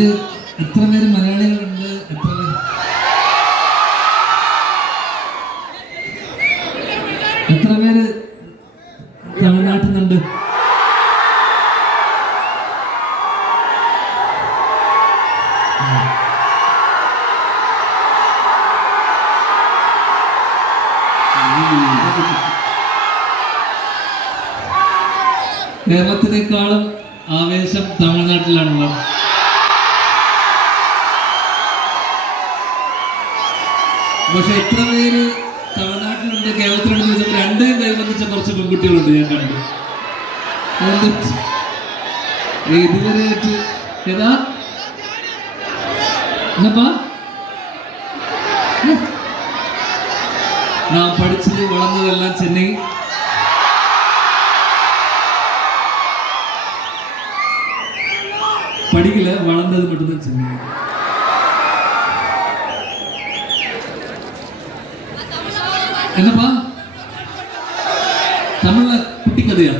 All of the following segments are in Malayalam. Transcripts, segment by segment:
ഇതിൽ എത്ര പേര് മലയാളികളുണ്ട്? എത്ര എത്ര പേര് തമിഴ്നാട്ടിൽ നിന്നുണ്ട് കേരളത്തിനേക്കാളും ആവേശം തമിഴ്നാട്ടിലാണുള്ളത്. പക്ഷെ എത്ര പേര് തമിഴ്നാട്ടിലുണ്ട് കേരളത്തിലുണ്ട് ചോദിച്ചപ്പോൾ രണ്ടേയും കൈബന്ധിച്ച കുറച്ച് പെൺകുട്ടികളുണ്ട് ഞാൻ കണ്ടു അതുകൊണ്ട് ഇതുവരെയായിട്ട് ഏതാ എന്നപ്പാ நான் படிச்சது வளர்ந்ததெல்லாம் சென்னை படிக்கல வளர்ந்தது மட்டும்தான் சென்னை என்னப்பா? தமிழ்ல குட்டி கதையா?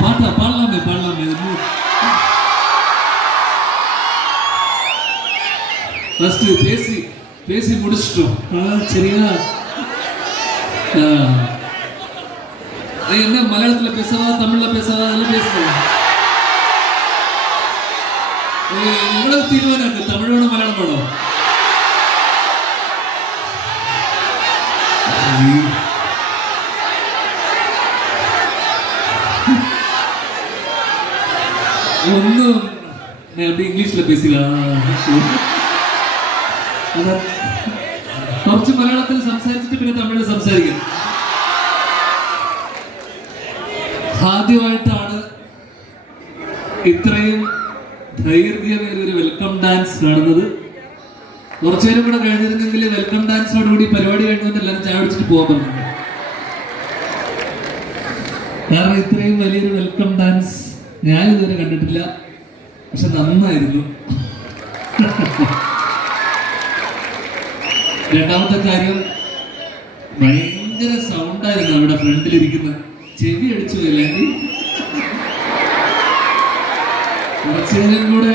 பாட்டா பாடலாமே பாடலாமே ஃபர்ஸ்ட் பேசி பேசி முடிச்சிட்டோம். சரியா? என்ன மலையாளத்துல பேசவா தமிழ்ல பேசவா அதெல்லாம் பேசுவோம் இவ்வளவு தீர்மானம் தமிழோட ഒന്നും ഞാൻ അപ്പം ഇംഗ്ലീഷിലെ ബസ്സിലാണ് കുറച്ച് മലയാളത്തിൽ സംസാരിച്ചിട്ട് പിന്നെ തമിഴിൽ സംസാരിക്കും. ആദ്യമായിട്ടാണ് ഇത്രയും ദൈർഘ്യമേറിയ ഒരു വെൽക്കം ഡാൻസ് കാണുന്നത് കുറച്ചുനേരം കൂടെ കഴിഞ്ഞിരുന്നെങ്കിൽ വെൽക്കം ഡാൻസോടുകൂടി പരിപാടി കഴിഞ്ഞിട്ട് എല്ലാവരും ചായ അടിച്ചിട്ട് പോകാൻ പറഞ്ഞു. കാരണം ഇത്രയും വലിയൊരു വെൽക്കം ഡാൻസ് ഞാൻ ഇതുവരെ കണ്ടിട്ടില്ല. പക്ഷെ നന്നായിരുന്നു. രണ്ടാമത്തെ കാര്യം ഭയങ്കര സൗണ്ടായിരുന്നു അവിടെ ഫ്രണ്ടിലിരിക്കുന്ന. ചെവി അടിച്ചു പോയില്ലെങ്കിൽ കുറച്ചേരും കൂടെ